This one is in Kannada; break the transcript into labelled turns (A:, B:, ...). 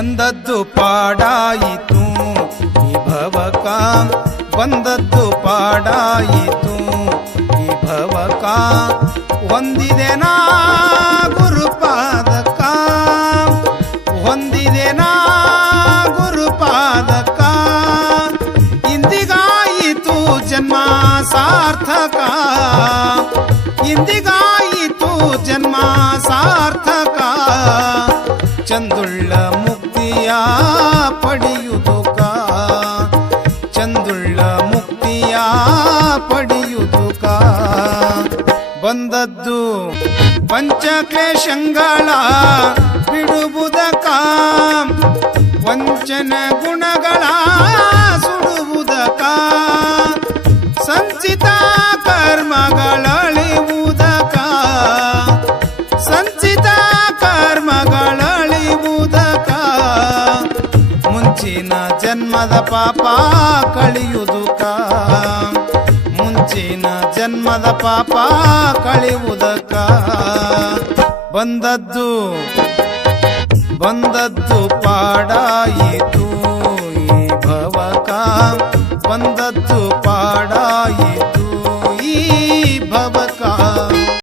A: ಬಂದದ್ದು ಪಾಡಾಯಿತು. ವಿಭವಕ ಭವಕ ಬಂದದ್ದು ಪಾಡಾಯಿತು. ವಿಭವಕ ಭವಕ ಹೊಂದಿದೆ ನಾ ಗುರುಪಾದಕ. ಹೊಂದಿದೆ ನಾ ಗುರುಪಾದಕ. ಇಂದಿಗಾಯಿತು ಜನ್ಮ ಸಾರ್ಥಕ ಇಂದಿಗಾಯಿತು ಜನ್ಮ ಸಾರ್ಥಕ ಚಂದುಳ್ಳ ಮುಕ್ತಿಯ ಪಡೆಯುವುದುಕ ಚಂದುಳ್ಳ ಮುಕ್ತಿಯ ಪಡೆಯುವುದುಕ ಬಂದದ್ದು ಪಂಚಕ್ಲೇಶಂಗಳ ಬಿಡುವುದಕ ವಂಚನ ಗುಣಗಳ ಸುಡುವುದಕ ಸಂಚಿತ ಮುಂಚಿನ ಜನ್ಮದ ಪಾಪ ಕಳಿಯುವುದಕ ಮುಂಚಿನ ಜನ್ಮದ ಪಾಪ ಕಳಿಯುವುದಕ್ಕ ಬಂದದ್ದು ಬಂದದ್ದು ಪಾಡಾಯಿತು